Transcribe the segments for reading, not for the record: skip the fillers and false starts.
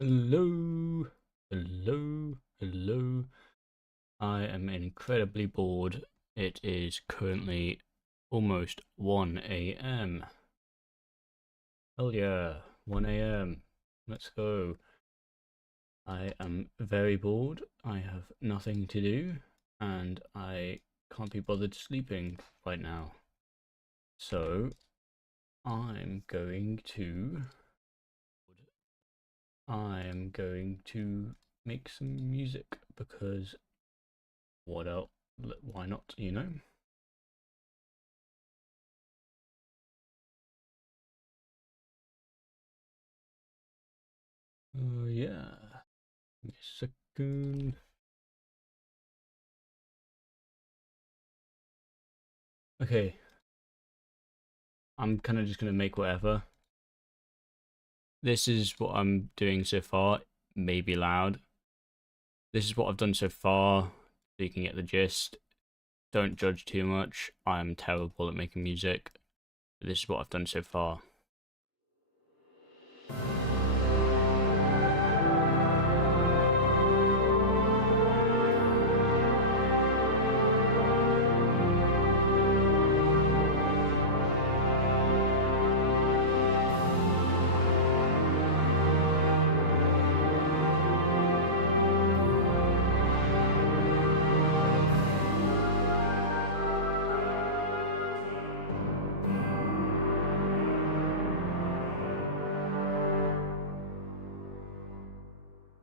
Hello, hello. I am incredibly bored. It is currently almost 1 a.m. Hell yeah, 1 a.m. Let's go. I am very bored. I have nothing to do, and I can't be bothered sleeping right now. So, I'm going to. I'm going to make some music because what else? Why not, you know? Yeah. Give me a second. Okay. I'm kind of just going to make whatever. This is what I'm doing so far. Maybe loud. This is what I've done so far. So you can get the gist. Don't judge too much. I'm terrible at making music. But this is what I've done so far.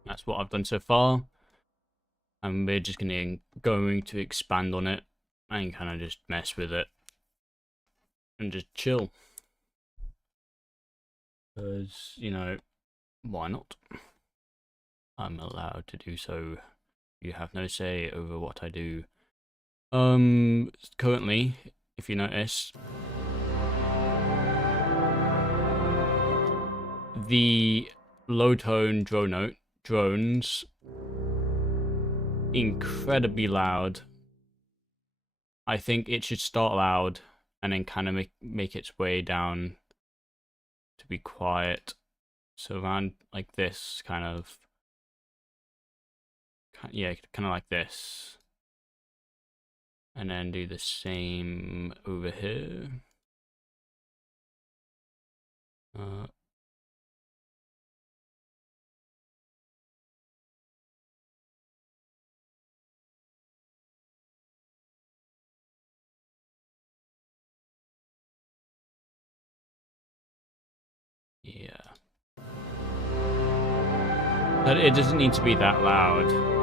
That's what I've done so far. And we're just going to expand on it and kind of just mess with it and just chill. Because, you know, why not? I'm allowed to do so. You have no say over what I do. Currently, if you notice, the low tone drones incredibly loud. I think it should start loud and then kind of make its way down to be quiet. So around like this yeah, kind of like this. And then do the same over here. Uh, yeah. But it doesn't need to be that loud.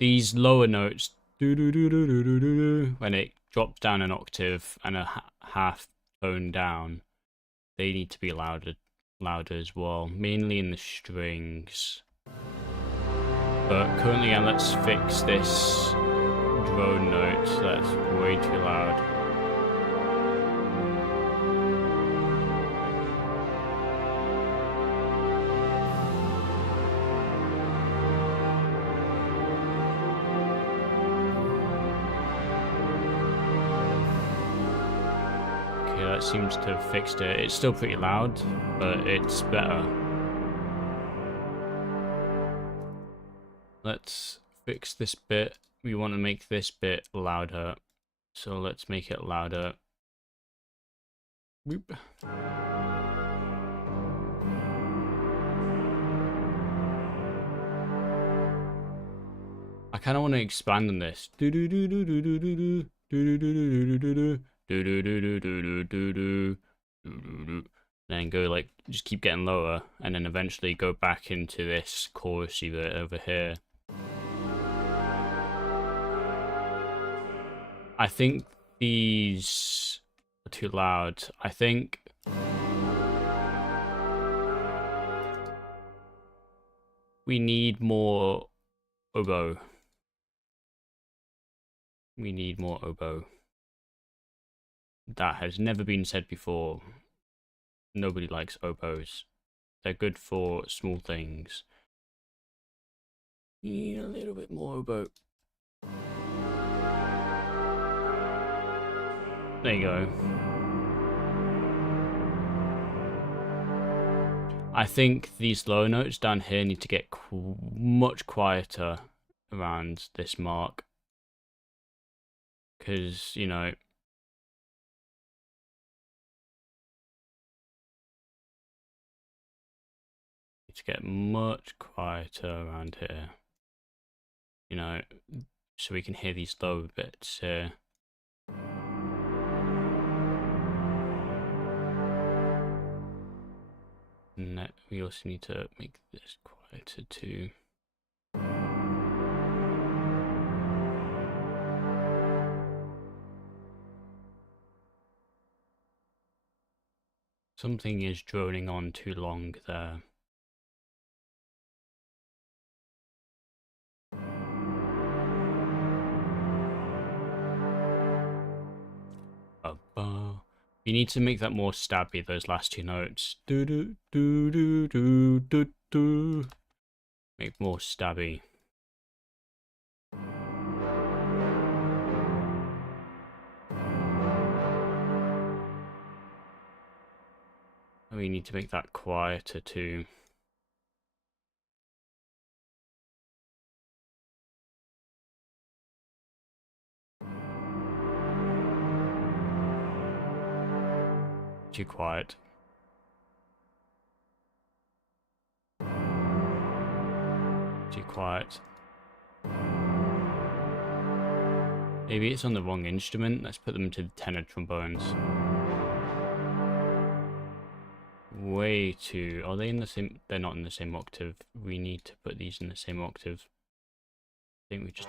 These lower notes, when it drops down an octave and a half tone down, they need to be louder as well, mainly in the strings. But currently, let's fix this drone note. That's way too loud. That seems to have fixed it. It's still pretty loud, but it's better. Let's fix this bit. We want to make this bit louder. So let's make it louder. Boop. I kind of want to expand on this. Then go like, just keep getting lower, and then eventually go back into this chorusy bit over here. I think these are too loud. I think we need more oboe. We need more oboe. That has never been said before. Nobody likes oboes. They're good for small things. Need a little bit more oboe. There you go. I think these low notes down here need to get much quieter around this mark. Because, you know, need to get much quieter around here. You know, so we can hear these low bits here. And we also need to make this quieter too. Something is droning on too long there. You need to make that more stabby, those last two notes. Do do do do do do do. Make more stabby. And we need to make that quieter too. Too quiet. Too quiet. Maybe it's on the wrong instrument. Let's put them to the tenor trombones. Way too... Are they in the same... They're not in the same octave. We need to put these in the same octave. I think we just...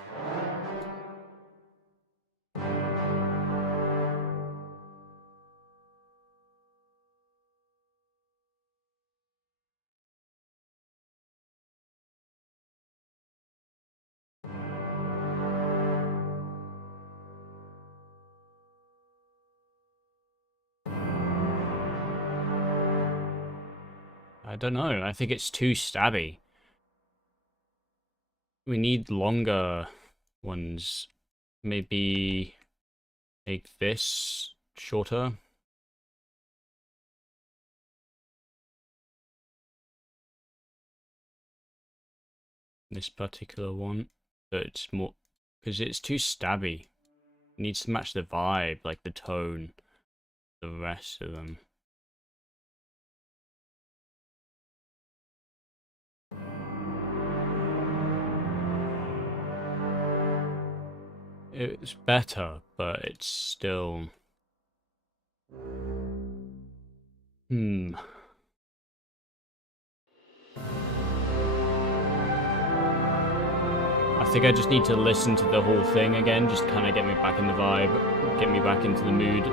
I don't know. I think it's too stabby. We need longer ones. Maybe make this shorter. This particular one. But it's more... Because it's too stabby. It needs to match the vibe, like the tone. The rest of them. It's better, but it's still... I think I just need to listen to the whole thing again, just kind of get me back in the vibe, get me back into the mood.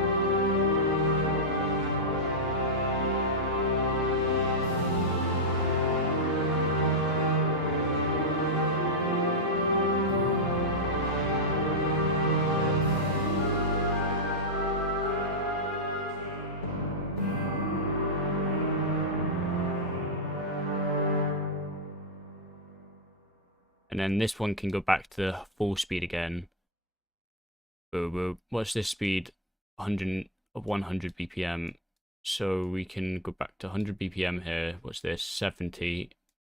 And then this one can go back to full speed again. What's this speed? 100 BPM. So we can go back to 100 BPM here. What's this? 70.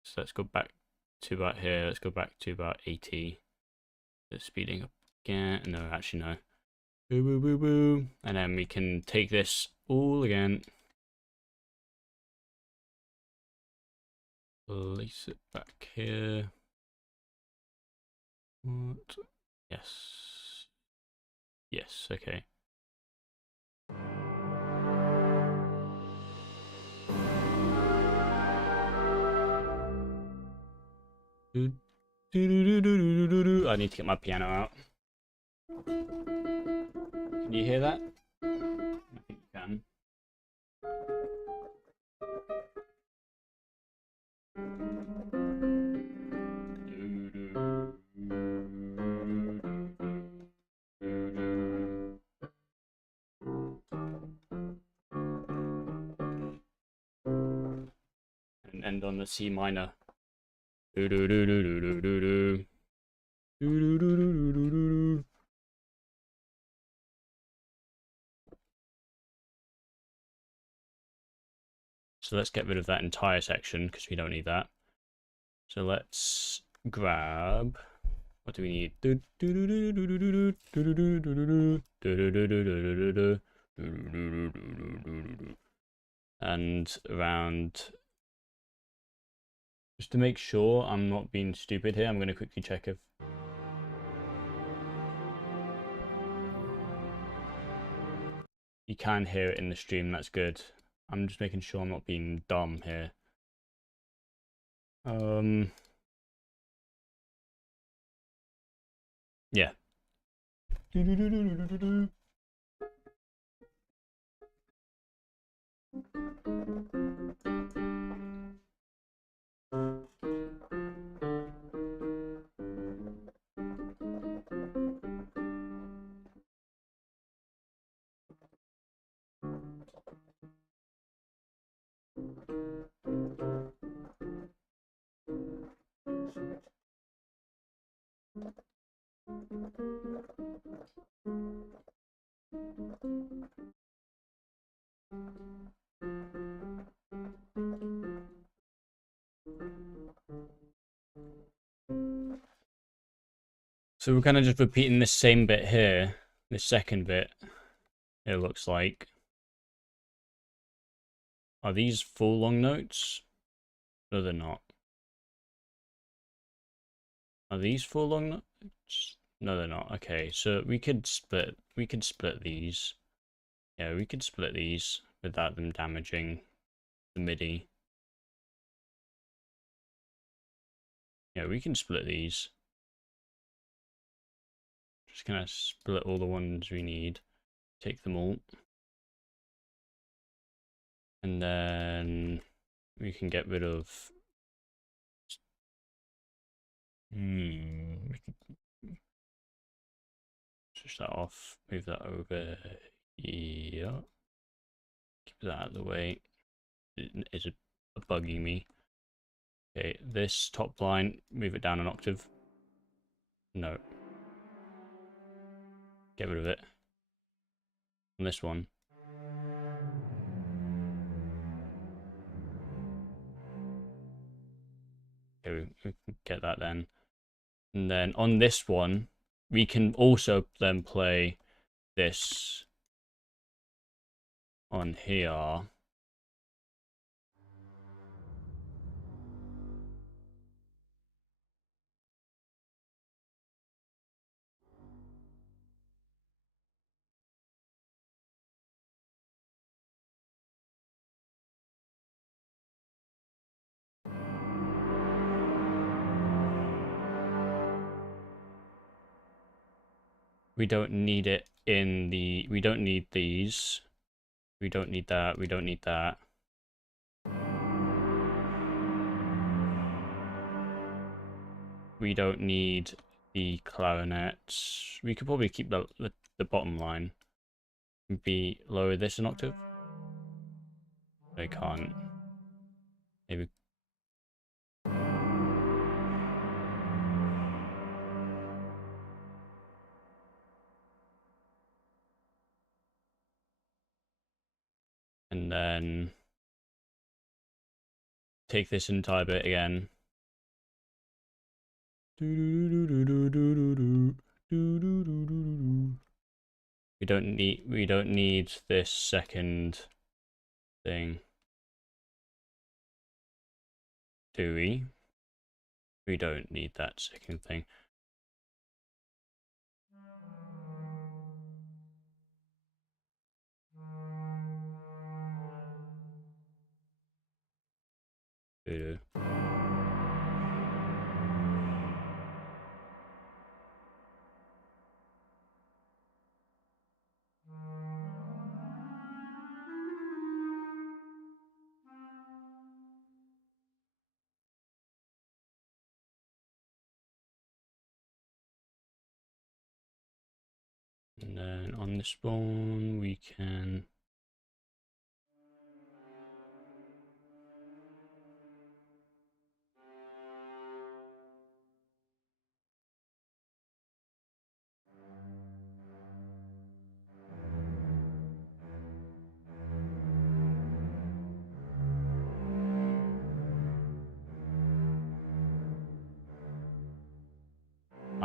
So let's go back to about here. Let's go back to about 80. It's speeding up again. No, actually no. And then we can take this all again. Place it back here. What? Yes. Yes, okay. I need to get my piano out. Can you hear that? I think you can. end on the C minor. Do do do do do do do do. Do do do do do do do. So let's get rid of that entire section because we don't need that. So let's grab. What do we need? And around. Just to make sure I'm not being stupid here, I'm going to quickly check if. You can hear it in the stream, that's good. I'm just making sure I'm not being dumb here. Yeah. So we're kind of just repeating this same bit here, this second bit, it looks like. Are these full long notes? No, they're not. Are these full long notes? No, they're not. Okay, so we could split these. Yeah, we could split these without them damaging the MIDI. Yeah, we can split these. Just gonna split all the ones we need. Take them all. And then we can get rid of switch that off, move that over here. Keep that out of the way. It is bugging me. Okay, this top line, move it down an octave. No. Get rid of it. And this one. Okay, we can get that then. And then on this one, we can also then play this on here. We don't need it in the, we don't need these. We don't need that, we don't need that. We don't need the clarinets. We could probably keep the bottom line. Be lower this an octave. They can't. Maybe. And then take this entire bit again. We don't need this second thing. Do we? We don't need that second thing. Do. And then on this one, we can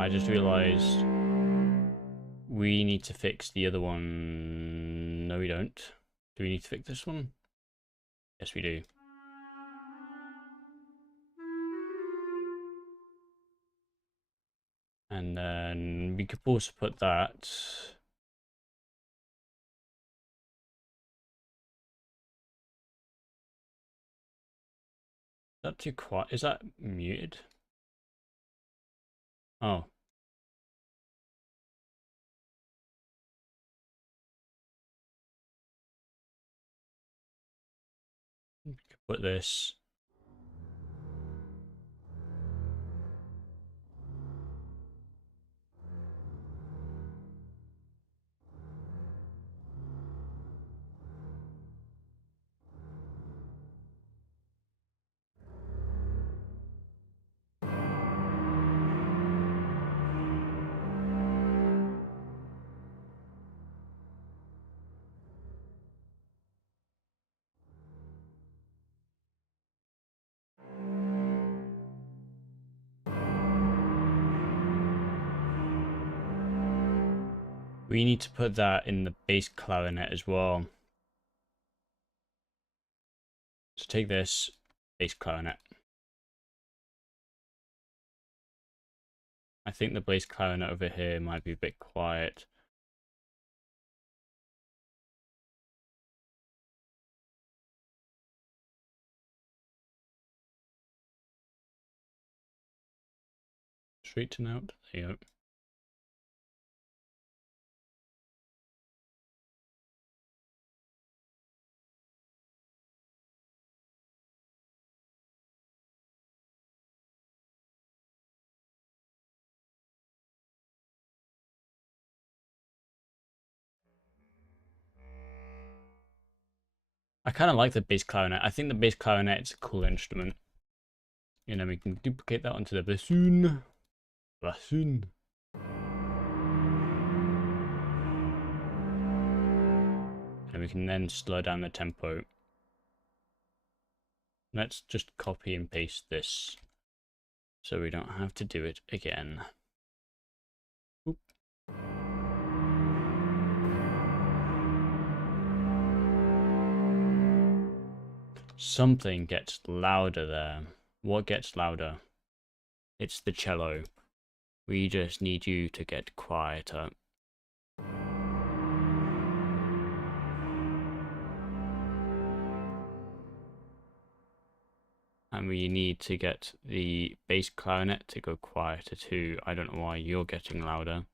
I just realized we need to fix the other one. No, we don't. Do we need to fix this one? Yes, we do. And then we could also put that. Is that too quiet? Is that muted? Oh. Put this. We need to put that in the bass clarinet as well. So take this bass clarinet. I think the bass clarinet over here might be a bit quiet. Straighten out. There you go. I kind of like the bass clarinet. I think the bass clarinet is a cool instrument. And then we can duplicate that onto the bassoon. Bassoon. And we can then slow down the tempo. Let's just copy and paste this so we don't have to do it again. Oop. Something gets louder there. What gets louder? It's the cello. We just need you to get quieter. And we need to get the bass clarinet to go quieter too. I don't know why you're getting louder.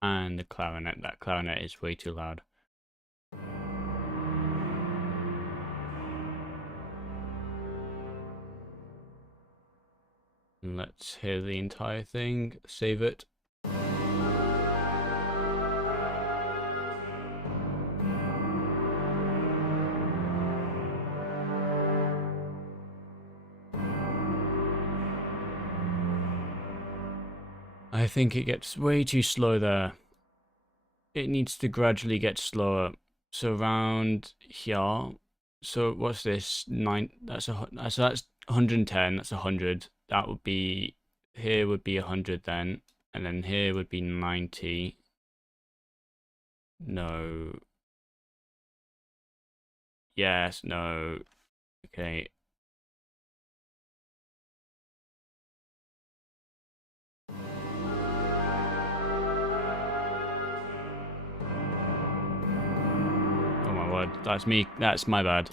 And the clarinet, that clarinet is way too loud. And let's hear the entire thing, save it. I think it gets way too slow there. It needs to gradually get slower. So around here. So what's this? That's 110. That's 100. That would be, here would be 100 then, and then here would be 90. No. Yes. No. Okay. Oh my word. That's me. That's my bad.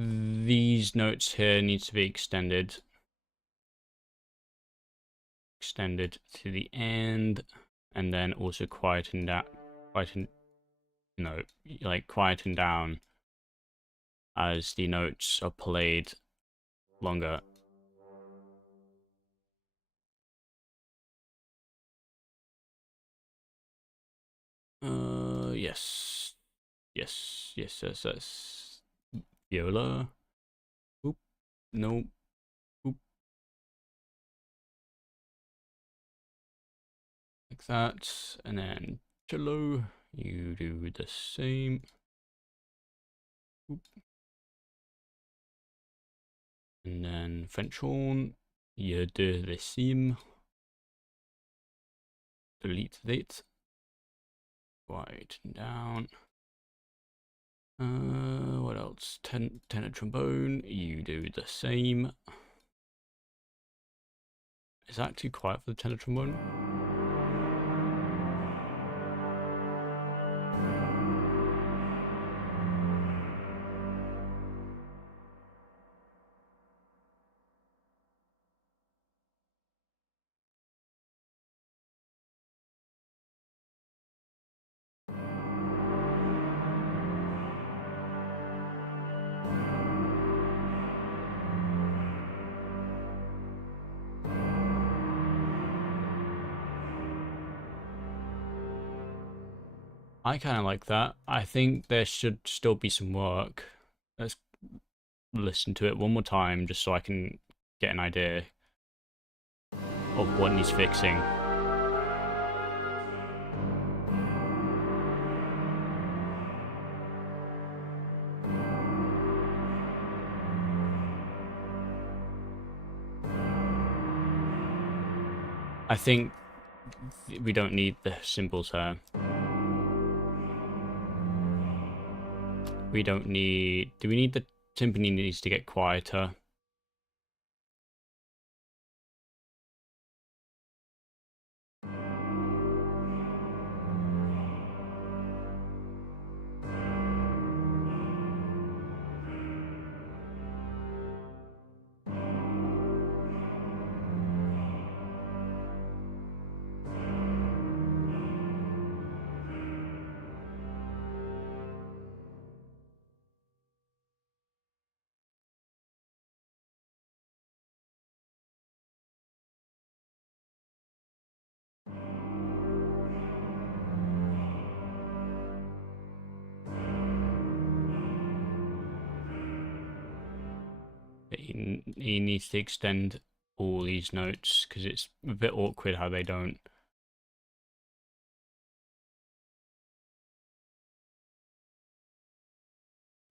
These notes here need to be extended to the end, and then also quieten down as the notes are played longer. Yes. Yes, yes, yes, yes. Viola. Oop. No. Oop. Like that. And then cello. You do the same. Oop. And then French horn. You do the same. Delete that. Right down. What else? Tenor trombone. You do the same. Is that too quiet for the tenor trombone? I kind of like that. I think there should still be some work. Let's listen to it one more time just so I can get an idea of what needs fixing. I think we don't need the cymbals here. We don't need... Do we need the timpani needs to get quieter? He needs to extend all these notes because it's a bit awkward how they don't.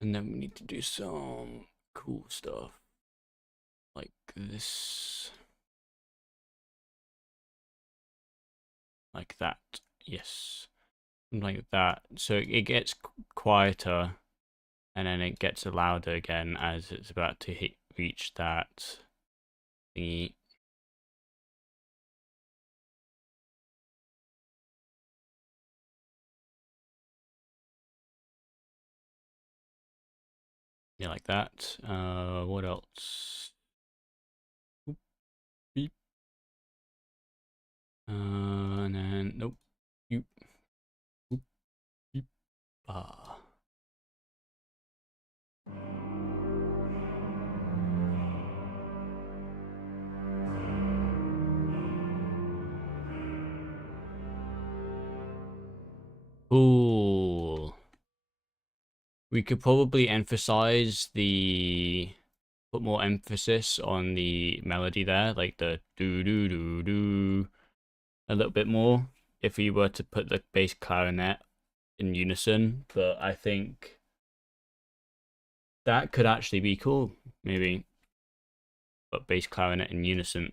And then we need to do some cool stuff like this. Like that. Yes. Something like that. So it gets quieter and then it gets louder again as it's about to reach that thingy. Yeah, like that. What else? Oop, beep. And then nope. Oop, oop, beep. Ah. Cool. We could probably emphasize put more emphasis on the melody there, like the do do do do a little bit more if we were to put the bass clarinet in unison, but I think that could actually be cool, maybe. But bass clarinet in unison.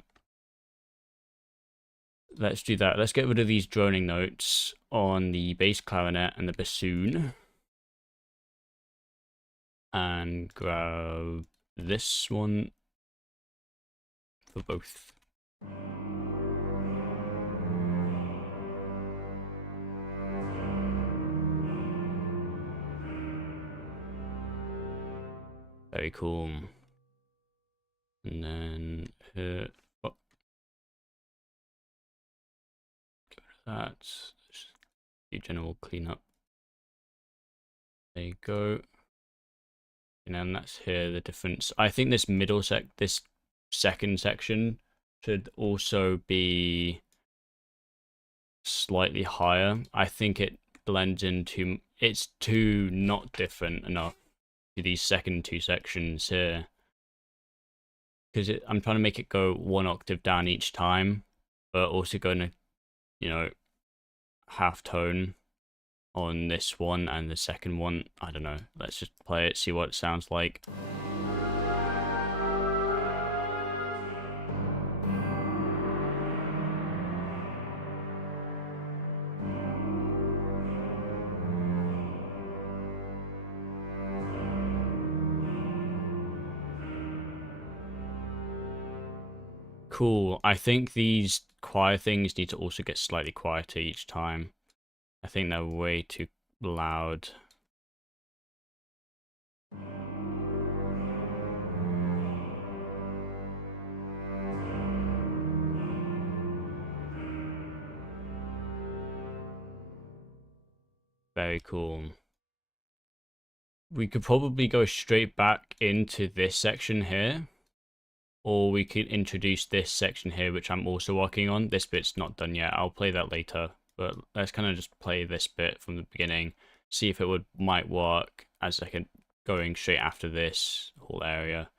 Let's do that. Let's get rid of these droning notes on the bass clarinet and the bassoon. And grab this one for both. Very cool. And then here, oh, get rid of that. Just do general cleanup. There you go. And then that's here the difference. I think this this second section should also be slightly higher. I think it blends in too it's too not different enough to these second two sections here. Because I'm trying to make it go one octave down each time, but also going to, you know, half tone on this one and the second one. I don't know. Let's just play it, see what it sounds like. Cool. I think these choir things need to also get slightly quieter each time. I think they're way too loud. Very cool. We could probably go straight back into this section here, or we could introduce this section here, which I'm also working on. This bit's not done yet. I'll play that later, but let's kind of just play this bit from the beginning, see if it might work as like going straight after this whole area.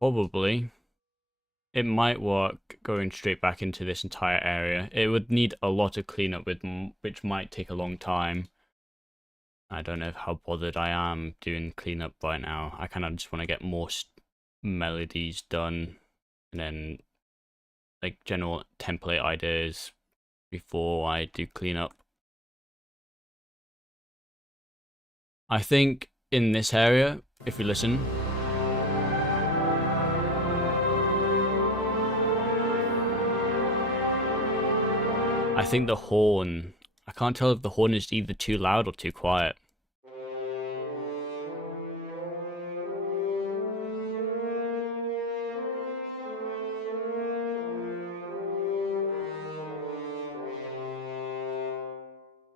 Probably. It might work going straight back into this entire area. It would need a lot of cleanup, which might take a long time. I don't know how bothered I am doing cleanup right now. I kind of just want to get more melodies done, and then like general template ideas before I do cleanup. I think in this area, if we listen, I think the horn, I can't tell if the horn is either too loud or too quiet.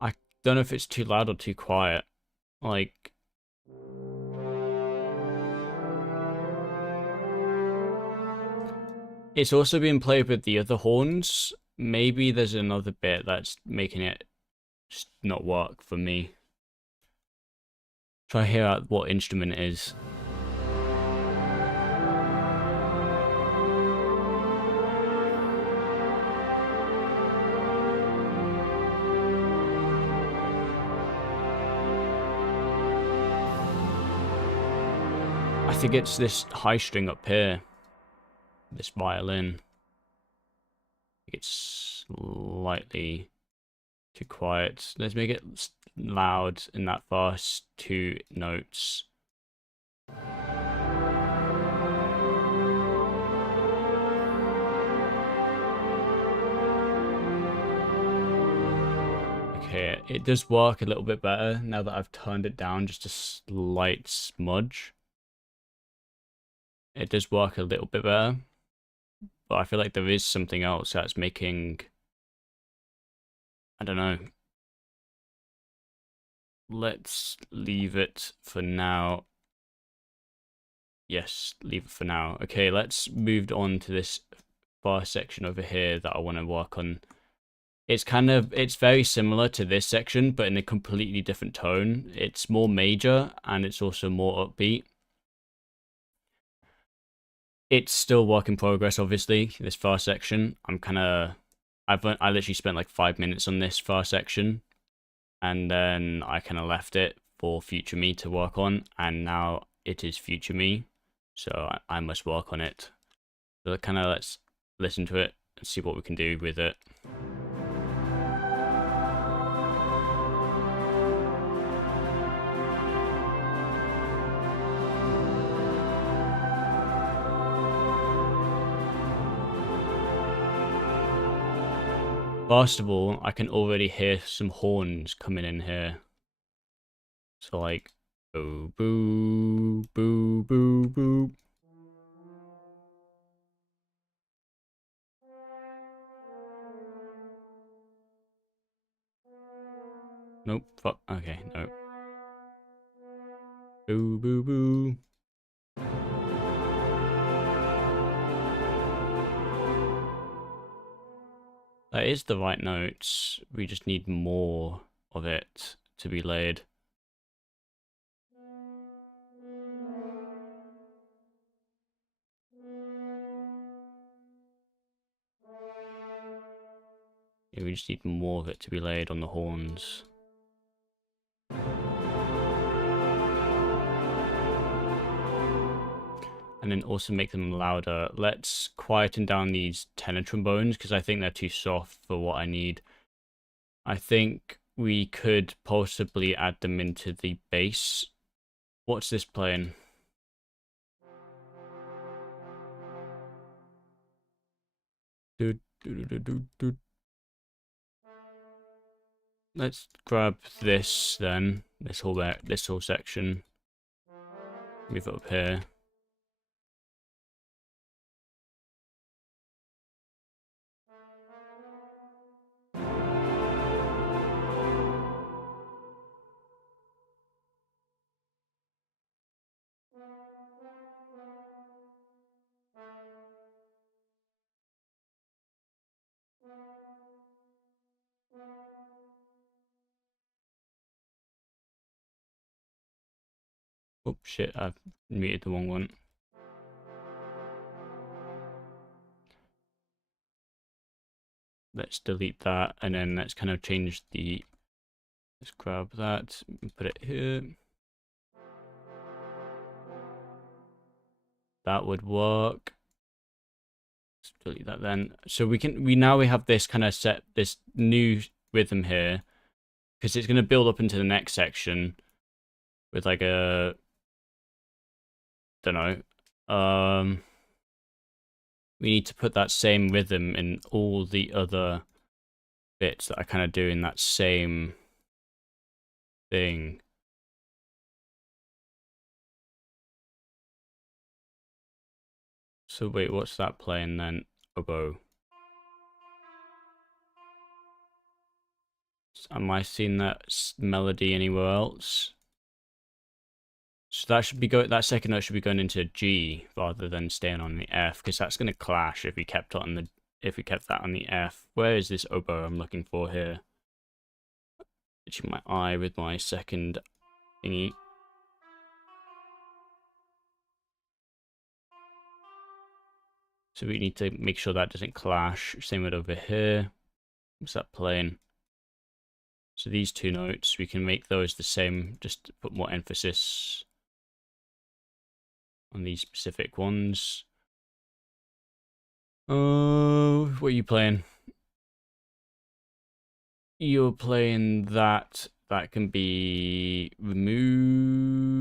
I don't know if it's too loud or too quiet. Like, it's also being played with the other horns. Maybe there's another bit that's making it just not work for me. Try to hear out what instrument it is. I think it's this high string up here. This violin. It's slightly too quiet. Let's make it loud in that first two notes. Okay, it does work a little bit better now that I've turned it down just a slight smudge. It does work a little bit better, but I feel like there is something else that's making, I don't know. Let's leave it for now. Yes, leave it for now. Okay, let's move on to this far section over here that I want to work on. It's very similar to this section, but in a completely different tone. It's more major and it's also more upbeat. It's still work in progress, obviously, this far section. I literally spent like 5 minutes on this far section, and then I kind of left it for future me to work on, and now it is future me, so I must work on it. So kind of let's listen to it and see what we can do with it. First of all, I can already hear some horns coming in here. So like, boo, boo, boo, boo, boo. Nope, fuck, okay, no. Boo, boo, boo. That is the right notes. We just need more of it to be laid. Yeah, we just need more of it to be laid on the horns. And then also make them louder. Let's quieten down these tenor trombones because I think they're too soft for what I need. I think we could possibly add them into the bass. What's this playing? Let's grab this then. This whole section. Move it up here. Oh shit, I've muted the wrong one. Let's delete that and then let's kind of change the, let's grab that and put it here. That would work. Let's delete that then. So we have this kind of set, this new rhythm here because it's going to build up into the next section with like a, don't know, we need to put that same rhythm in all the other bits that are kind of doing that same thing. So wait, what's that playing then? Oboe. Am I seeing that melody anywhere else? So that should be that second note should be going into a G rather than staying on the F, because that's going to clash if we kept it on the that on the F. Where is this oboe I'm looking for here? Itching my eye with my second thingy. So we need to make sure that doesn't clash. Same with over here. What's that playing? So these two notes, we can make those the same, just to put more emphasis on these specific ones. Oh, what are you playing? You're playing that. That can be removed.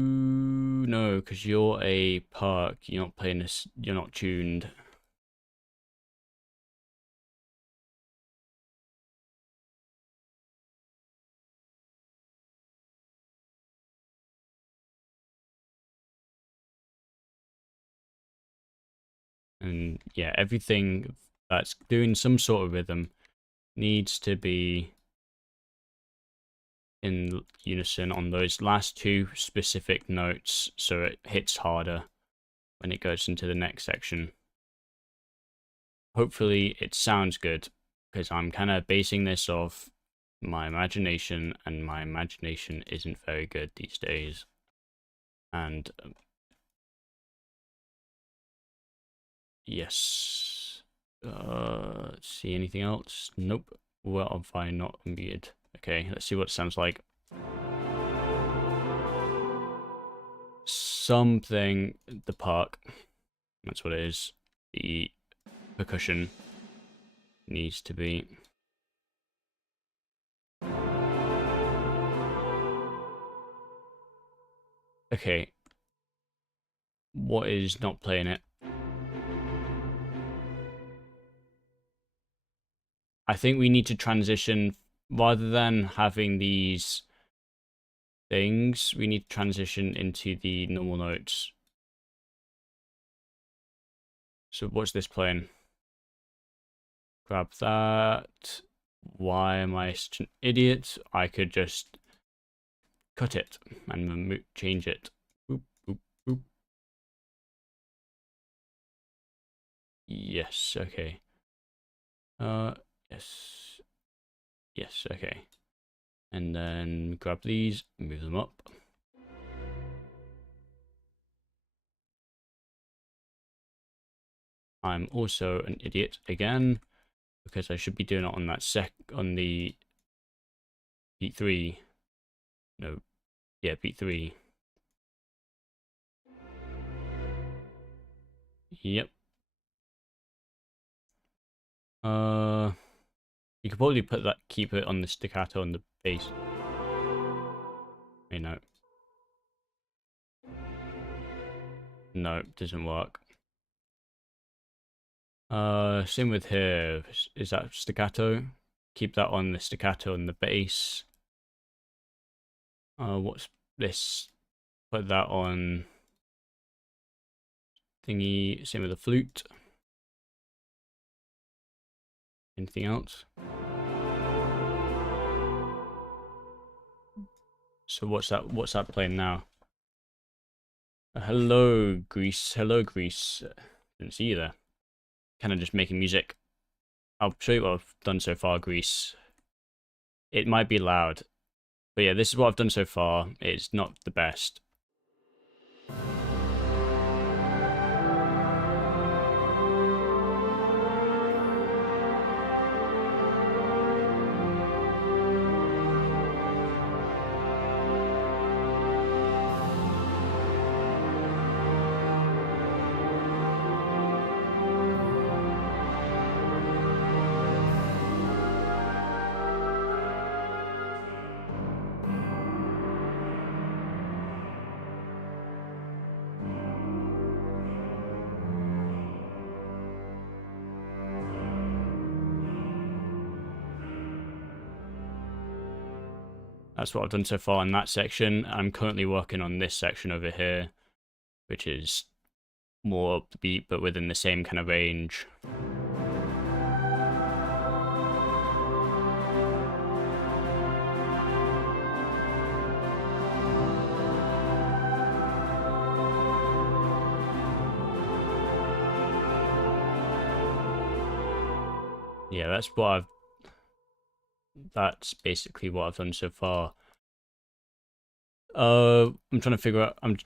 No, because you're a park. You're not playing this. You're not tuned. And yeah, everything that's doing some sort of rhythm needs to be in unison on those last two specific notes so it hits harder when it goes into the next section. Hopefully it sounds good because I'm kind of basing this off my imagination and my imagination isn't very good these days. And yes. Let's see, anything else? Nope. Well, I'm fine, not unmuted. Okay, let's see what it sounds like. Something, the park, that's what it is. The percussion needs to be. Okay. What is not playing it? I think we need to transition, rather than having these things, we need to transition into the normal notes. So what's this playing? Grab that. Why am I such an idiot? I could just cut it and change it. Boop, boop, boop. Yes, okay. Yes. Yes, okay. And then grab these, move them up. I'm also an idiot again, because I should be doing it on that on the beat 3. No, yeah, beat 3. Yep. You could probably keep it on the staccato on the bass. Hey, no. No, it doesn't work. Same with here. Is that staccato? Keep that on the staccato on the bass. What's this? Put that on thingy. Same with the flute. Anything else? So what's that? What's that playing now? Hello, Greece. Hello, Greece. Didn't see you there. Kind of just making music. I'll show you what I've done so far, Greece. It might be loud, but yeah, this is what I've done so far. It's not the best. That's what I've done so far in that section. I'm currently working on this section over here, which is more upbeat, but within the same kind of range. Yeah, that's basically what I've done so far. I'm trying to figure out. I'm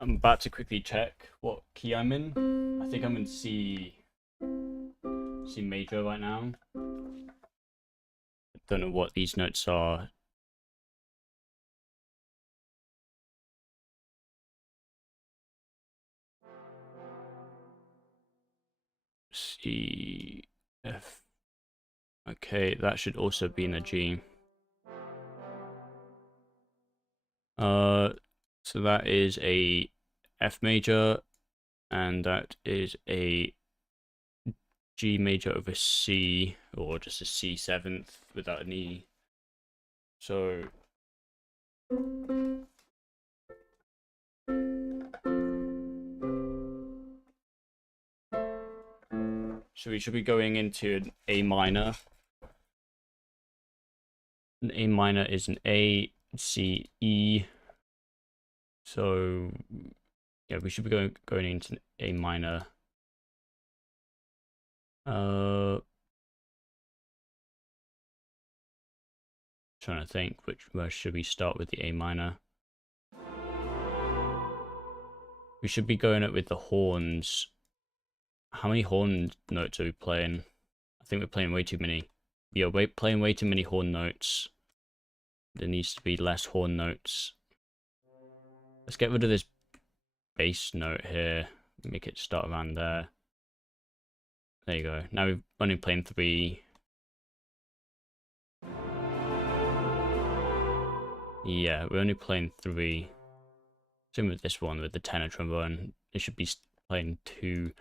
about to quickly check what key I'm in. I think I'm in C major right now. I don't know what these notes are. C, F. Okay, that should also be in a G. So that is a F major, and that is a G major over C, or just a C seventh without an E. So we should be going into an A minor. An A minor is an A, C, E. So yeah, we should be going into an A minor. Trying to think where should we start with the A minor. We should be going it with the horns. How many horn notes are we playing? I think we're playing way too many. Yeah, we're playing way too many horn notes. There needs to be less horn notes. Let's get rid of this bass note here. Make it start around there. There you go. Now we're only playing 3. Yeah, we're only playing 3. Same with this one with the tenor trombone. It should be playing 2.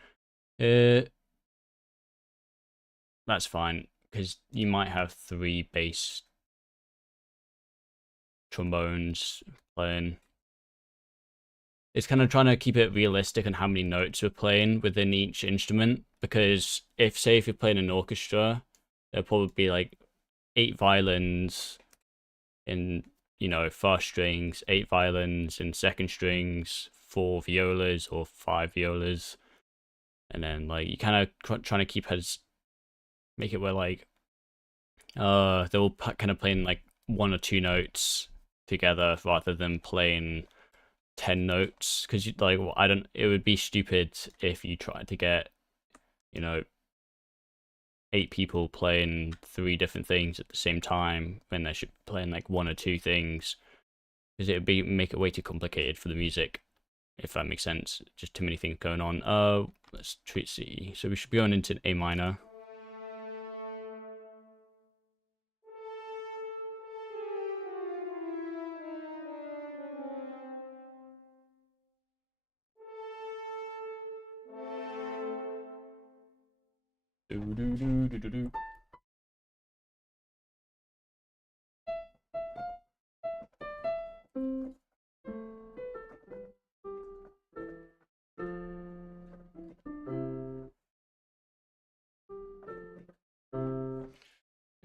That's fine. because you might have 3 bass trombones playing. It's kind of trying to keep it realistic on how many notes we're playing within each instrument, because if you're playing an orchestra, there'll probably be like 8 violins in, you know, first strings, 8 violins in second strings, 4 violas or 5 violas, and then like you kind of trying to keep as make it where like they're all kind of playing like 1 or 2 notes together rather than playing 10 notes, because you like, well, I don't, it would be stupid if you tried to get, you know, 8 people playing 3 different things at the same time when they should be playing like 1 or 2 things, because it would be make it way too complicated for the music, if that makes sense. Just too many things going on. Let's treat C. So we should be going into A minor. Do do do do do do.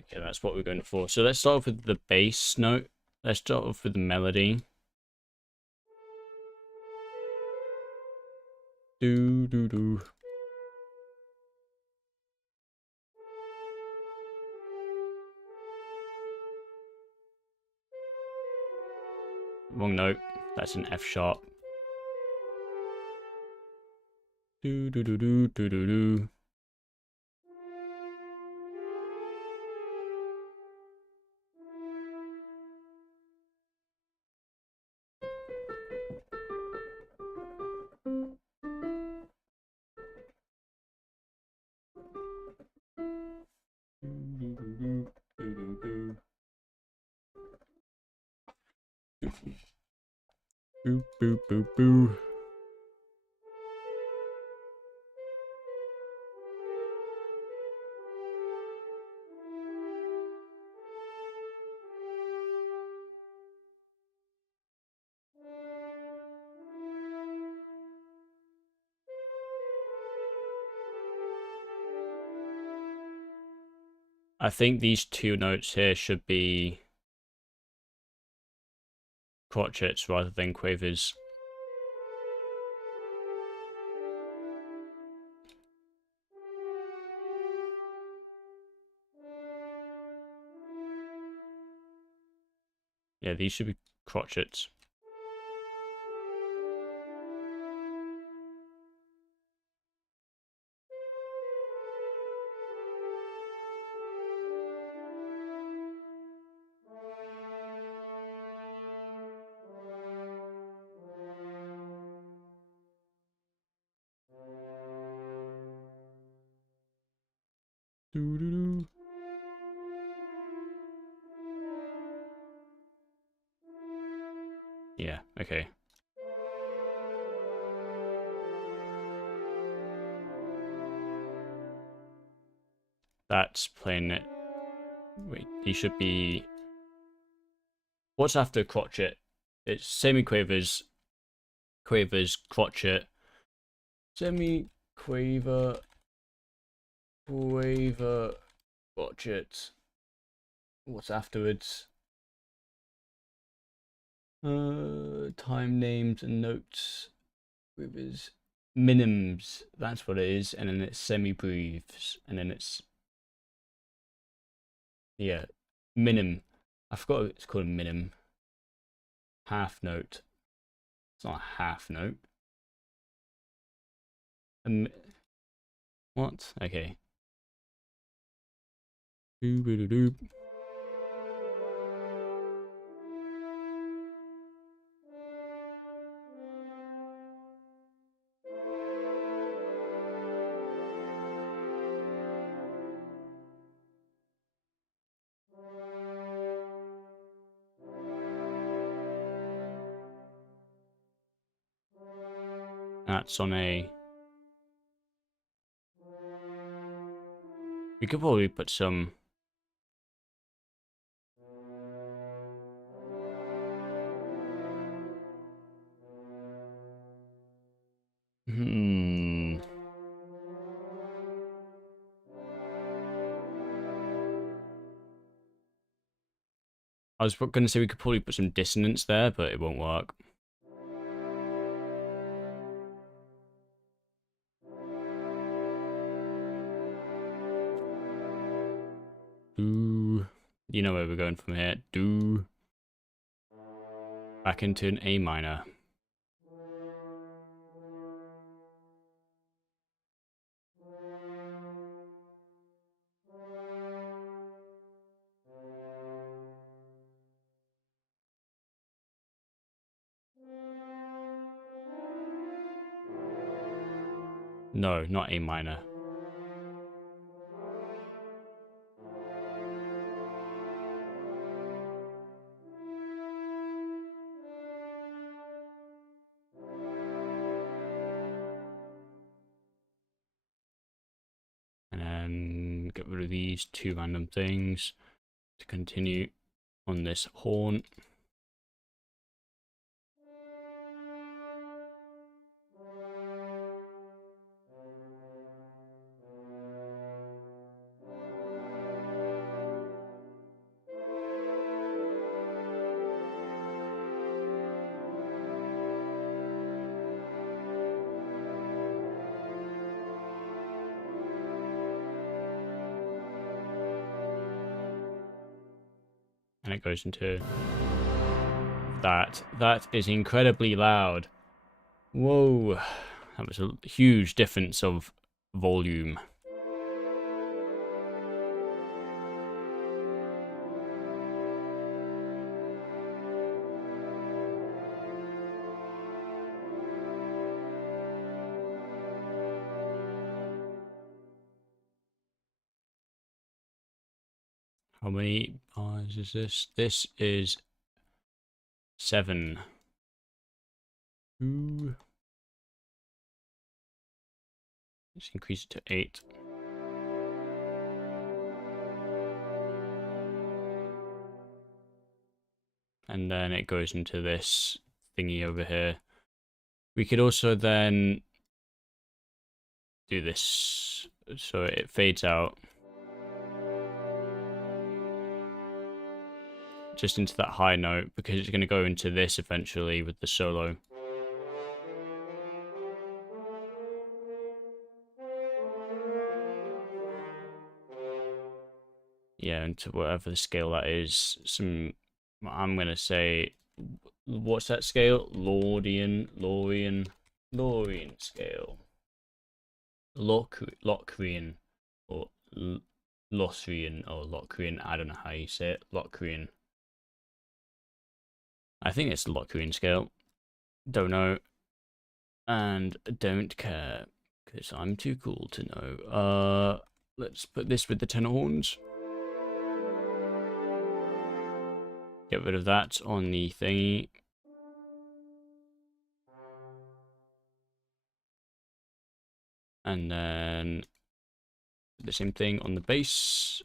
Okay, that's what we're going for. So let's start off with the bass note. Let's start off with the melody. Do do do. Wrong note. That's an F sharp. Do do do do do do do. Boo boo boo boo. I think these 2 notes here should be crotchets rather than quavers. Yeah, these should be crotchets. Do do do. Yeah, okay. That's playing it. Wait, these should be... What's after crotchet? It's semi-quavers, quavers, crotchet, semi-quaver, quaver, crotchet. What's afterwards? Time names and notes. Quavers. Minims, that's what it is, and then it's semi-breathes, and then it's... Yeah, minim. I forgot it's called a minim. Half note. It's not a half note. What? Okay. Doo -doo -doo -doo. That's on a... We could probably put some... I was going to say we could probably put some dissonance there, but it won't work. Do. You know where we're going from here. Do. Back into an A minor. No, not A minor. And then get rid of these two random things to continue on this horn. And it goes into that. That is incredibly loud. Whoa. That was a huge difference of volume. How many bars is this? This is 7. Ooh. Let's increase it to 8. And then it goes into this thingy over here. We could also then do this so it fades out just into that high note, because it's going to go into this eventually with the solo. Yeah, into whatever the scale that is. I'm going to say, what's that scale? Lordian scale. Locrian, or Locrian, or Locrian, I don't know how you say it. Locrian. I think it's the Locrian scale. Don't know. And don't care, because I'm too cool to know. Let's put this with the tenor horns. Get rid of that on the thingy. And then the same thing on the bass.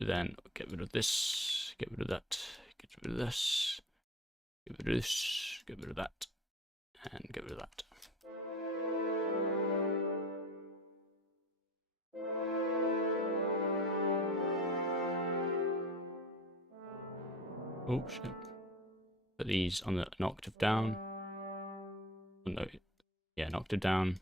Then get rid of this, get rid of that, get rid of this, get rid of this, get rid of that, and get rid of that. Oh shit. Put these on an octave down. Oh, no. Yeah, an octave down.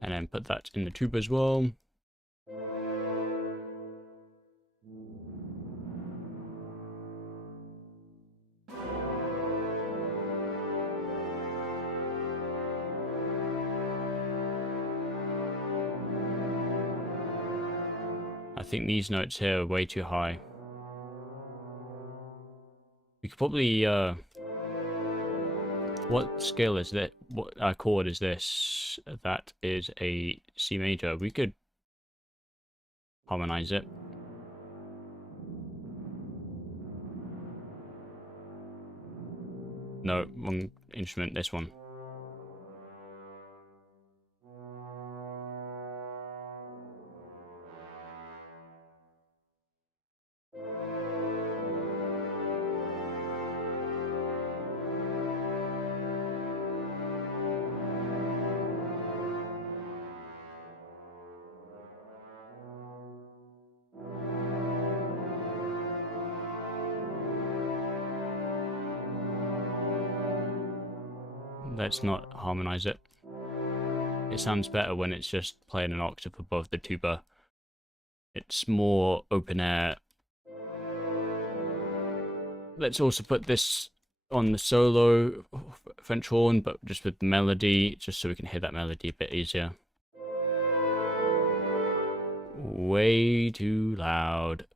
And then put that in the tuba as well. I think these notes here are way too high. We could probably, what scale is that? What chord is this? That is a C major. We could harmonize it. No, wrong instrument, this one. Let's not harmonize it. It sounds better when it's just playing an octave above the tuba. It's more open air. Let's also put this on the solo French horn, but just with melody, just so we can hear that melody a bit easier. Way too loud.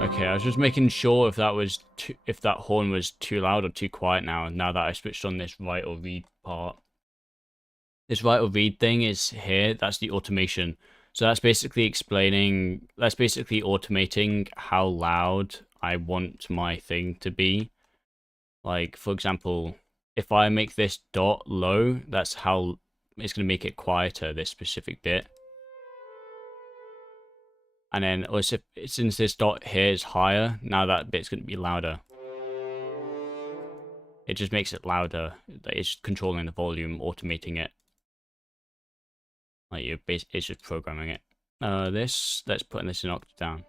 Okay, I was just making sure if that was if that horn was too loud or too quiet now that I switched on this write or read part. This write or read thing is here, that's the automation. So that's basically automating how loud I want my thing to be. Like, for example, if I make this dot low, that's how it's going to make it quieter, this specific bit. And then also, since this dot here is higher, now that bit's going to be louder. It just makes it louder. It's controlling the volume, automating it. Like it's just programming it. Let's put this in octave down.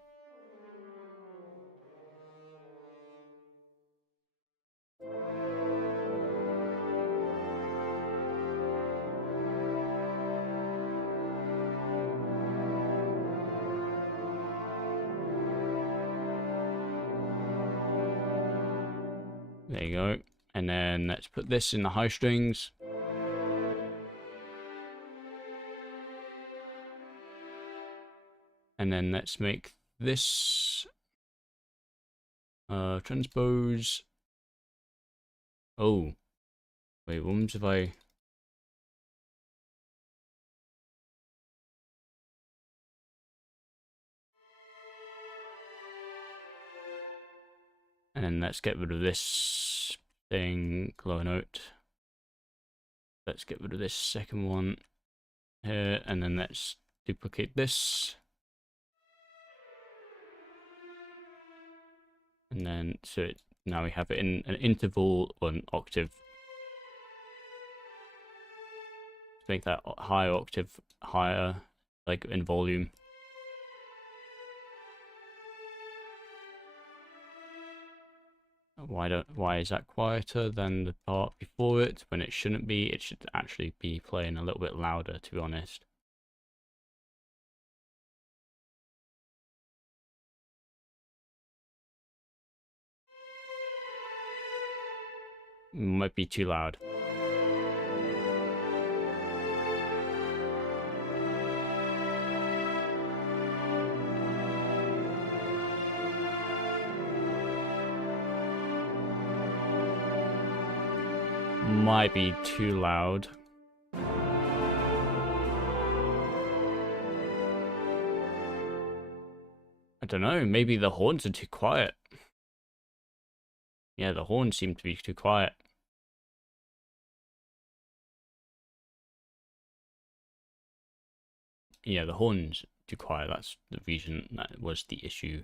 There you go. And then let's put this in the high strings. And then let's make this transpose. Oh, wait, what happens if I... And then let's get rid of this thing, low note. Let's get rid of this second one here, and then let's duplicate this. And then, now we have it in an interval or an octave. Make that higher octave higher, like in volume. Why is that quieter than the part before it when it shouldn't be? It should actually be playing a little bit louder, to be honest. Might be too loud. Might be too loud. I don't know, maybe the horns are too quiet. Yeah, the horns seem to be too quiet. Yeah, the horns too quiet. That's the reason that was the issue.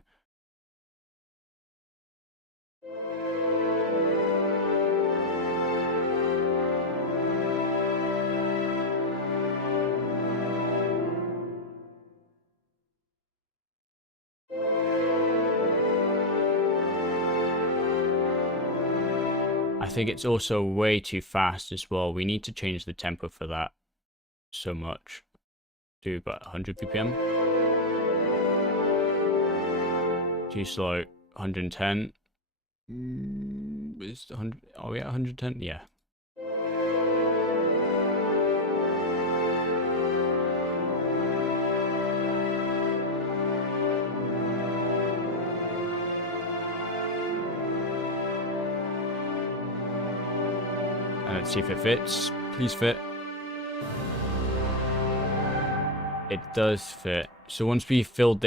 I think it's also way too fast as well. We need to change the tempo for that so much. Do about 100 BPM. Too slow. 110. Is 100? Are we at 110? Yeah. Let's see if it fits. Please fit. It does fit. So once we fill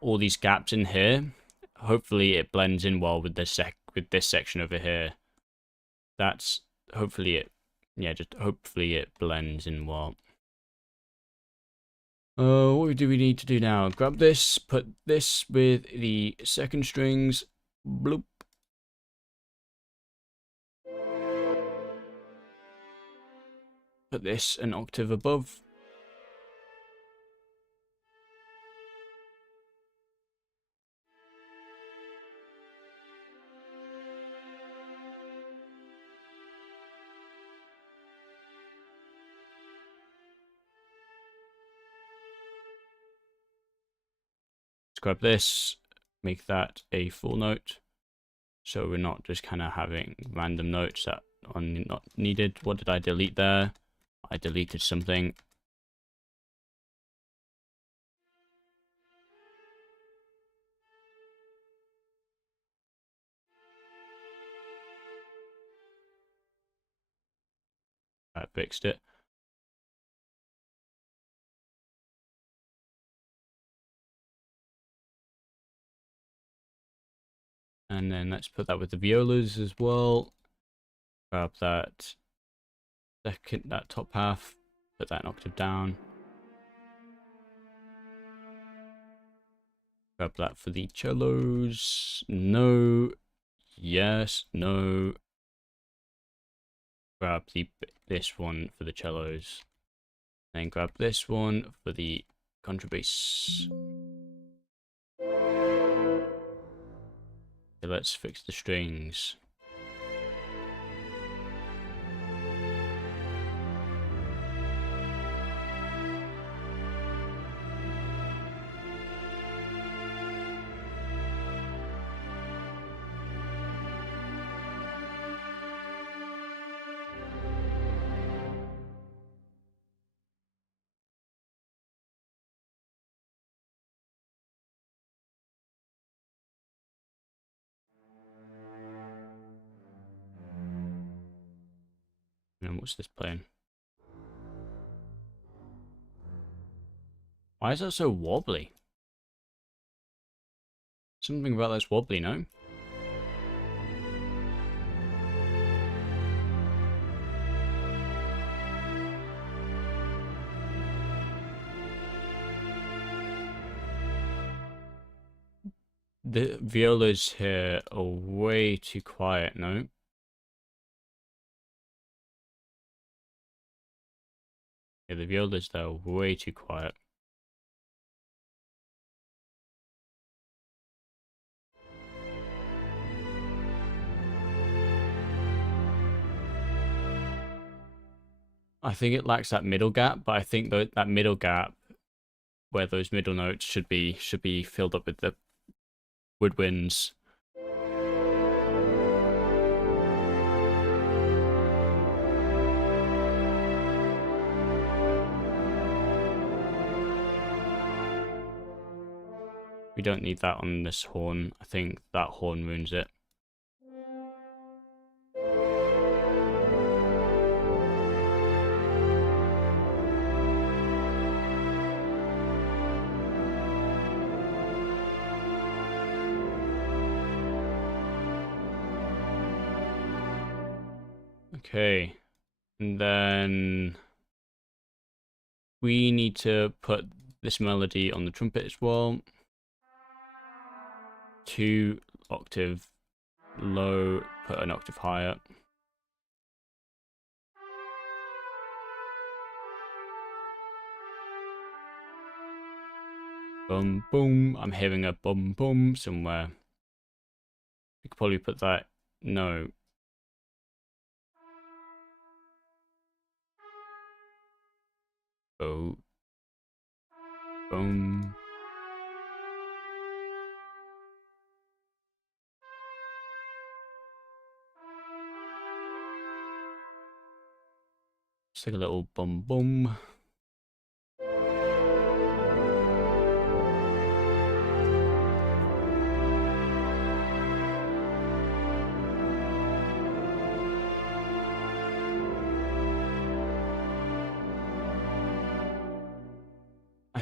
all these gaps in here, hopefully it blends in well with this section over here. That's hopefully it. Yeah, just hopefully it blends in well. What do we need to do now? Grab this, put this with the second strings. Bloop. Put this an octave above. Grab this, make that a full note, so we're not just kind of having random notes that are not needed. What did I delete there? I deleted something. I fixed it. And then let's put that with the violas as well. Grab that top half, put that an octave down. Grab that for the cellos. No. Yes. No. Grab this one for the cellos. Then grab this one for the contrabass. So let's fix the strings. And what's this playing? Why is that so wobbly? Something about that's wobbly, no? The violas here are way too quiet, no? Yeah, the violas there are way too quiet. I think it lacks that middle gap, but I think that middle gap where those middle notes should be filled up with the woodwinds. We don't need that on this horn. I think that horn ruins it. Okay, and then we need to put this melody on the trumpet as well. 2 octave low, put an octave higher. Boom, boom. I'm hearing a boom, boom somewhere. We could probably put that. No. Oh. Boom. Just like a little boom, boom.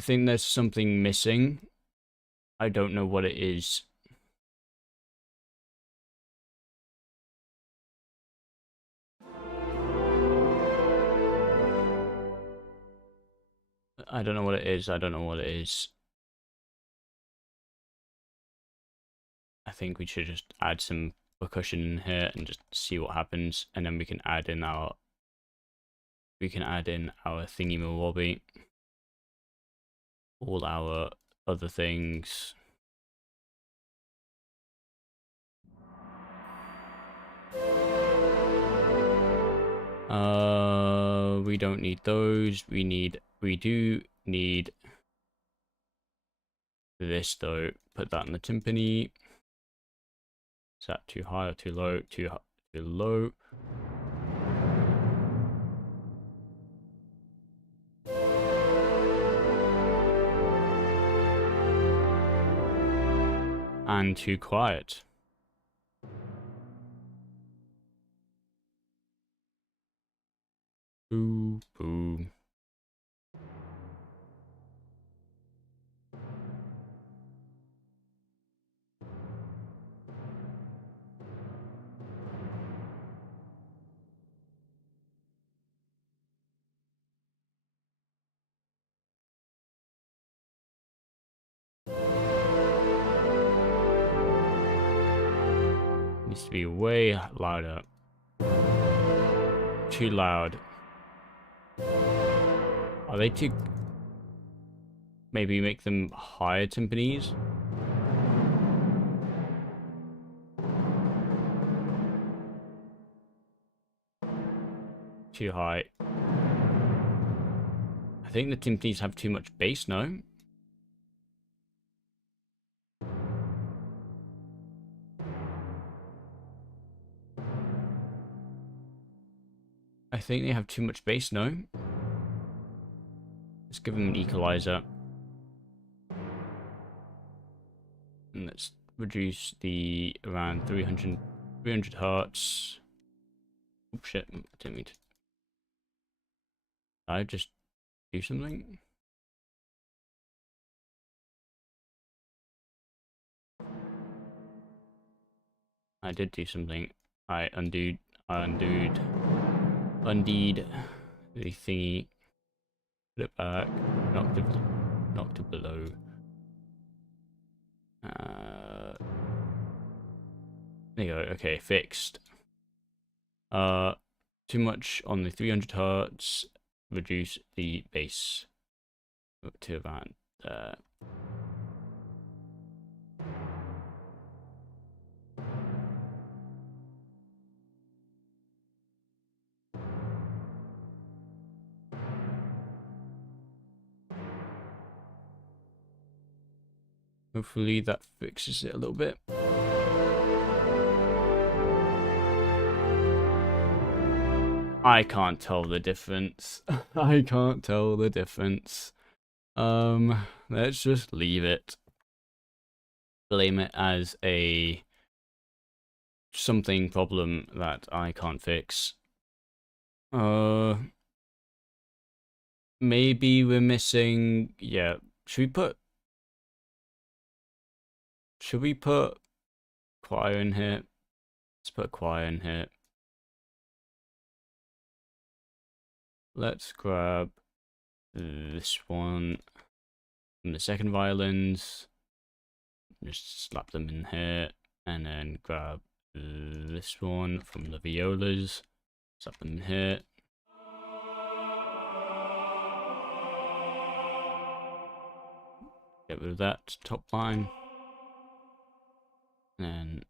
think there's something missing. I don't know what it is. I don't know what it is. I don't know what it is. I think we should just add some percussion in here and just see what happens, and then we can add in our thingy mawobby, all our other things. We don't need those. We do need this though. Put that in the timpani. Is that too high or too low? Too low. And too quiet. Boo, boo. Needs to be way louder. Too loud. Are they too... Maybe make them higher timpanis? Too high. I think the timpanis have too much bass, no? I think they have too much bass, no? Let's give them an equalizer. And let's reduce the around 300 hertz. Oh shit, I didn't mean to. Did I just do something? I did do something. I undid the thingy. Put it back. Knocked it below. There you go. Okay, fixed. Too much on the 300 hertz. Reduce the bass up to about there. Hopefully that fixes it a little bit. I can't tell the difference. I can't tell the difference. Let's just leave it. Blame it as a something problem that I can't fix. Maybe we're missing, yeah, should we put choir in here? Let's put choir in here. Let's grab this one from the second violins. Just slap them in here, and then grab this one from the violas. Slap them in here. Get rid of that top line. And then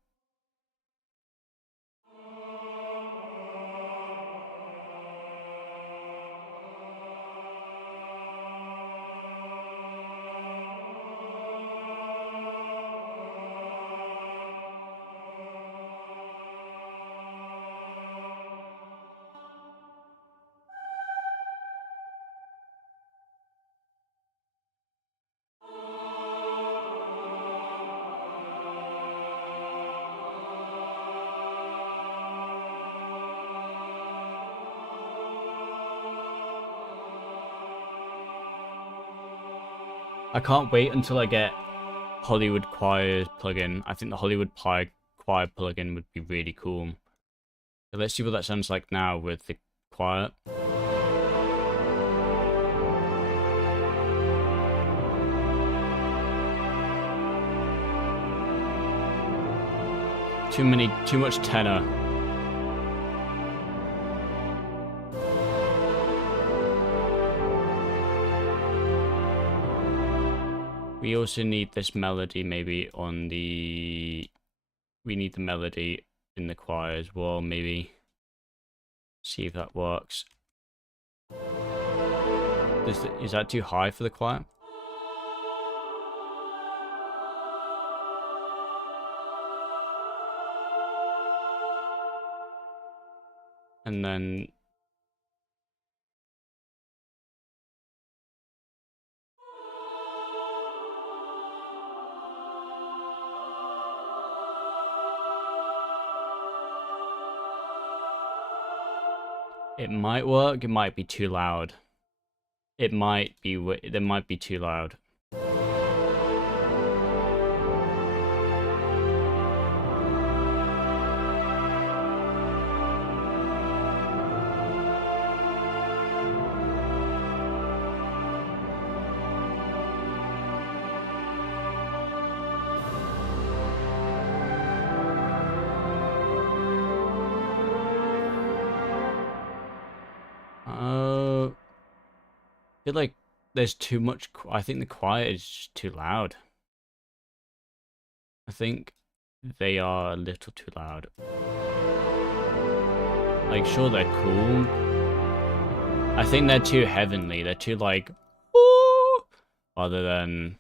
I can't wait until I get Hollywood Choir plugin. I think the Hollywood Choir plugin would be really cool. So let's see what that sounds like now with the choir. Too much tenor. We also need this melody maybe on the... We need the melody in the choir as well, maybe. See if that works. Is that too high for the choir? And then... It might work, it might be too loud. It might be too loud. I feel like there's too much. I think the choir is just too loud. I think they are a little too loud. Like, sure, they're cool. I think they're too heavenly. They're too, like, ooh, rather than,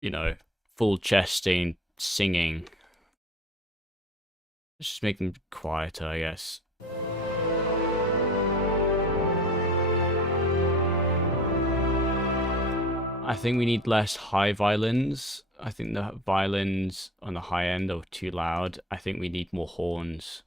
you know, full chesting singing. Let's just make them quieter, I guess. I think we need less high violins. I think the violins on the high end are too loud. I think we need more horns.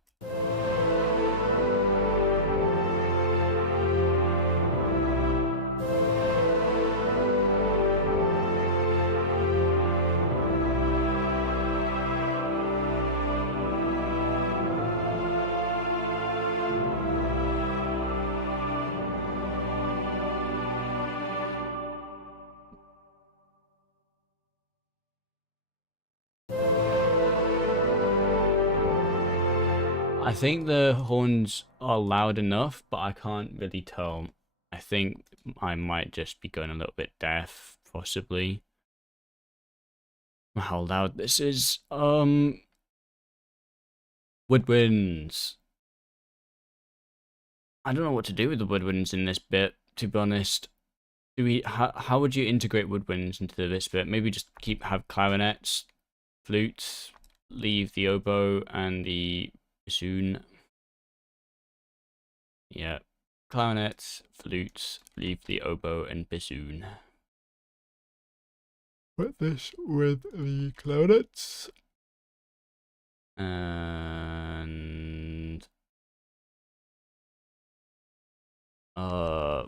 I think the horns are loud enough, but I can't really tell. I think I might just be going a little bit deaf, possibly. How loud this is. Woodwinds. I don't know what to do with the woodwinds in this bit, to be honest. How would you integrate woodwinds into this bit? Maybe just have clarinets, flutes, leave the oboe and the bassoon. Yeah, clarinets, flutes, leave the oboe and bassoon. Put this with the clarinets. And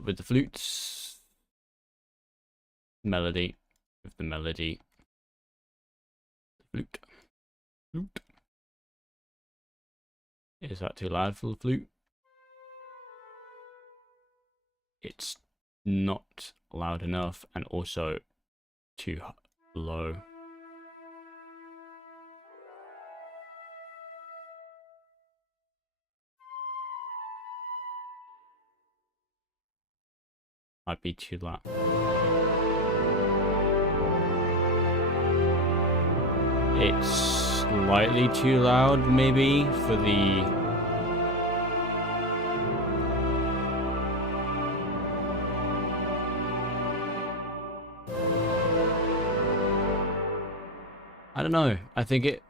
with the flutes. Melody. With the melody. Flute. Flute. Is that too loud for the flute? It's not loud enough and also too low. Might be too loud. It's slightly too loud, maybe, for the... I don't know. I think it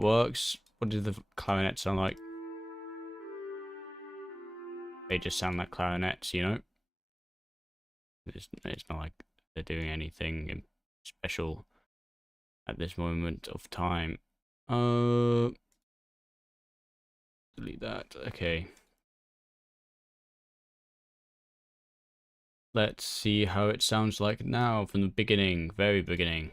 works. What do the clarinets sound like? They just sound like clarinets, you know? It's not like they're doing anything special at this moment of time. Delete that. Okay. Let's see how it sounds like now from the beginning, very beginning.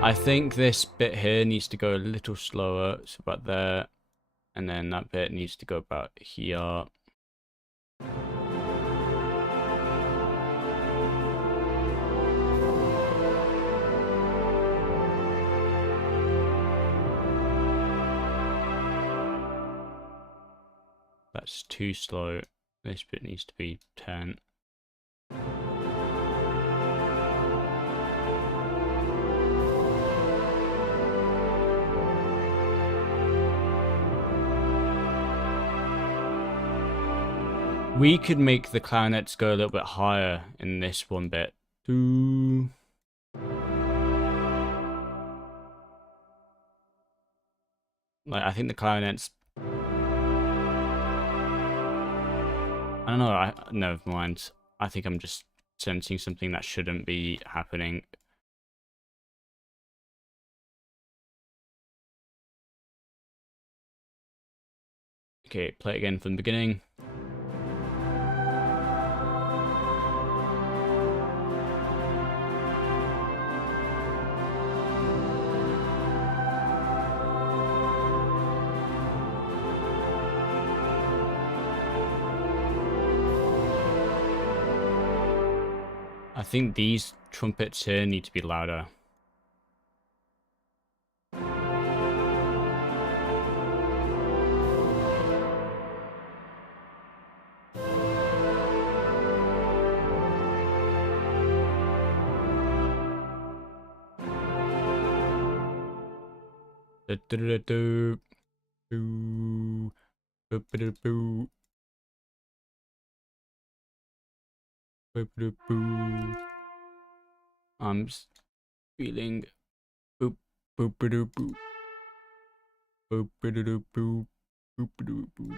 I think this bit here needs to go a little slower, so about there, and then that bit needs to go about here. That's too slow. This bit needs to be 10. We could make the clarinets go a little bit higher in this one bit. Like, I think the clarinets... I don't know, never mind. I think I'm just sensing something that shouldn't be happening. Okay, play it again from the beginning. I think these trumpets here need to be louder. I'm feeling boop boop boop boop boop boop boop boop boop boop.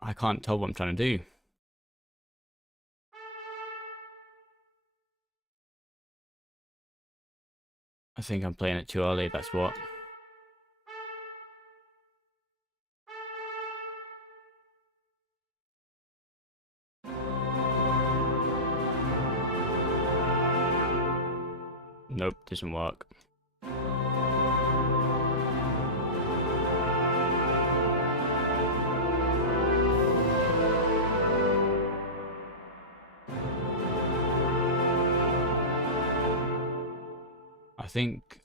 I can't tell what I'm trying to do. I think I'm playing it too early, that's what. Nope, doesn't work. I think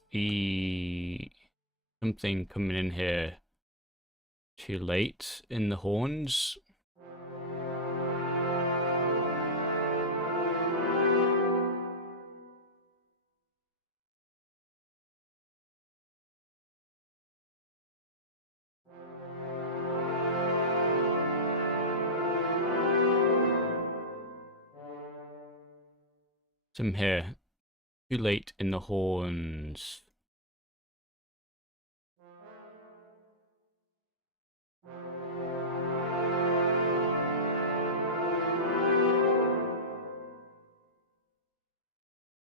something coming in here too late in the horns. Some here too late in the horns.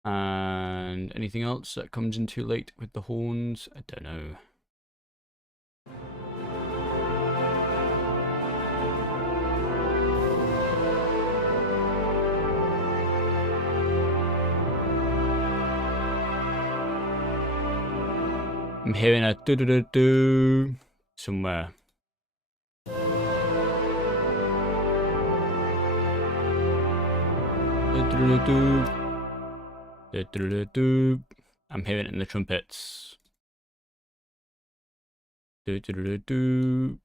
And anything else that comes in too late with the horns? I don't know. I'm hearing a do-do-do-do somewhere. Do-do-do-do. Do-do-do-do. I'm hearing it in the trumpets. Do-do-do-do.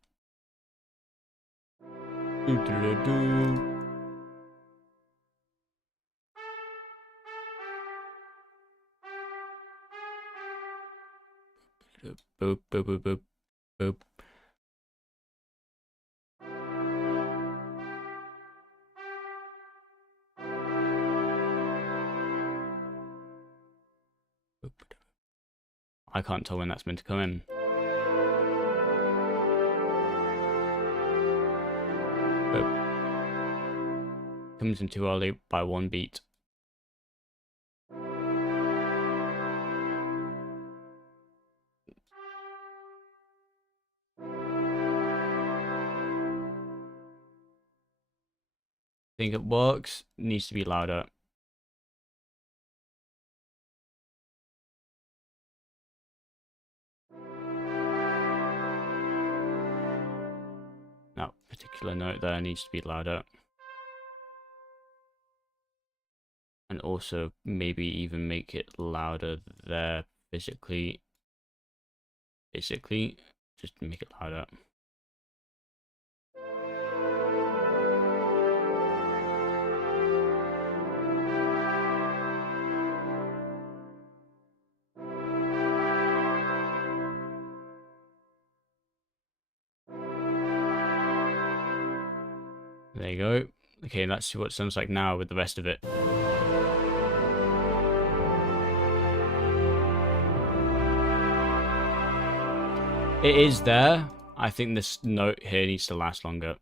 Do-do-do-do. Boop, boop, boop, boop, boop. I can't tell when that's meant to come in. Boop. Comes in too early by 1 beat. Think it works, needs to be louder. That particular note there needs to be louder. And also maybe even make it louder there physically. Basically, just make it louder. There you go. Okay, let's see what it sounds like now with the rest of it. It is there. I think this note here needs to last longer.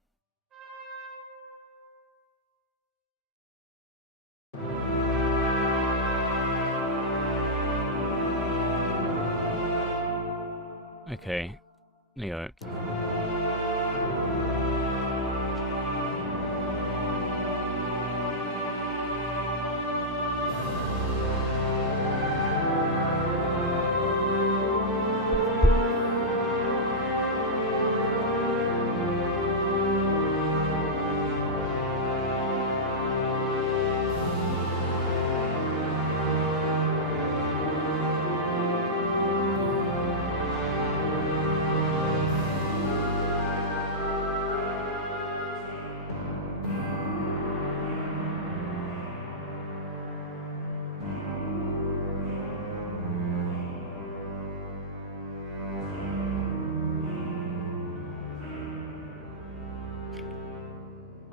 Okay, there you go.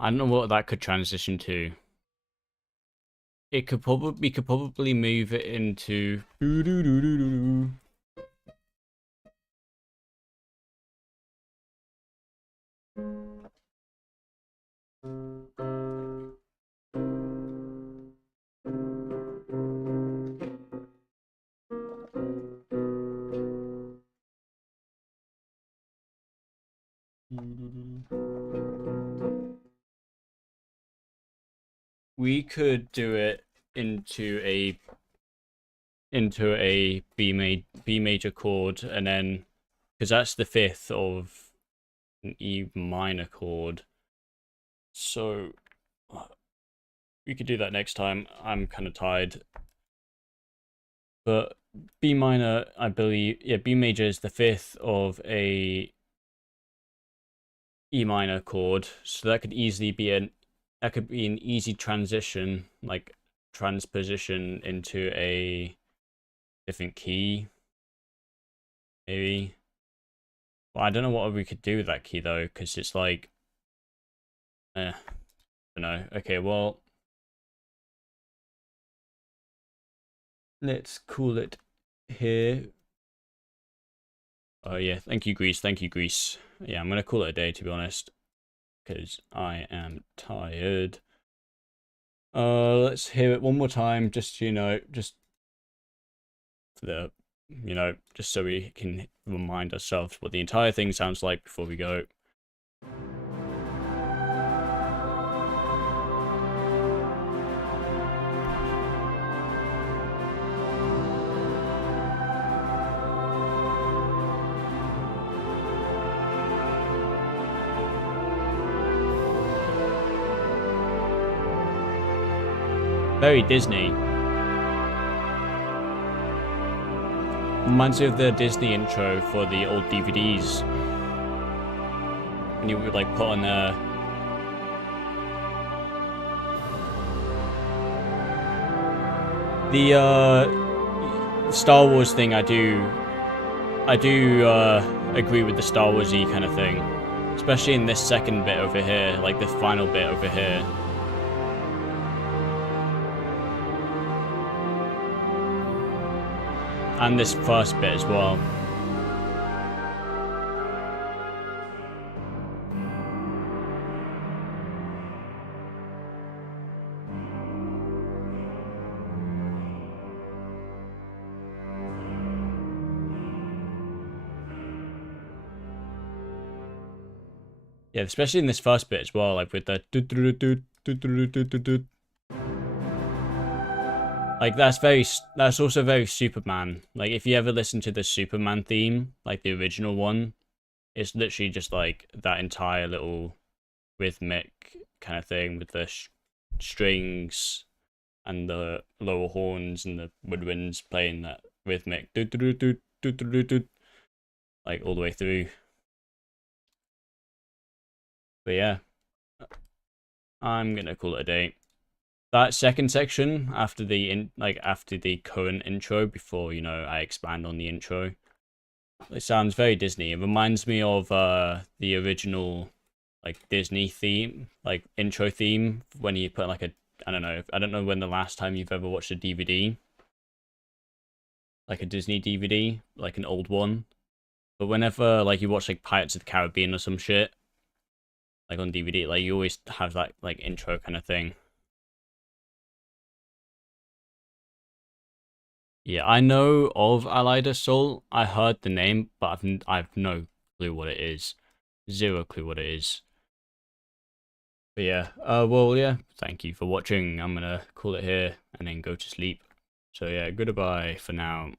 I don't know what that could transition to. We could probably move it into we could do it into a B major chord, and then because that's the 5th of an E minor chord, so we could do that next time. I'm kind of tired, but B minor, I believe, yeah, B major is the 5th of a E minor chord, so that could easily be an easy transition, like transposition into a different key, maybe. Well, I don't know what we could do with that key though, because it's like, I don't know. Okay, well, let's call it here. Oh yeah, thank you, Greece. Thank you, Greece. Yeah, I'm gonna call it a day, to be honest, because I am tired. Let's hear it one more time, just just for the, just so we can remind ourselves what the entire thing sounds like before we go. Very Disney. Reminds me of the Disney intro for the old DVDs. When you would like put on the Star Wars thing I do I do agree with the Star Wars-y kind of thing. Especially in this second bit over here, like the final bit over here. And this first bit as well. Yeah, especially in this first bit as well, like with the like that's also very Superman. Like if you ever listen to the Superman theme, like the original one, it's literally just like that entire little rhythmic kind of thing with the strings and the lower horns and the woodwinds playing that rhythmic like all the way through. But yeah, I'm gonna call it a day. That second section after the after the current intro, before I expand on the intro, it sounds very Disney. It reminds me of the original like Disney theme, like intro theme, when you put like I don't know when the last time you've ever watched a DVD, like a Disney DVD, like an old one, but whenever like you watch like Pirates of the Caribbean or some shit, like on DVD, like you always have that like intro kind of thing. Yeah, I know of Alida Soul. I heard the name, but I've no clue what it is. Zero clue what it is. But yeah, well, yeah, thank you for watching. I'm gonna call it here and then go to sleep. So yeah, goodbye for now.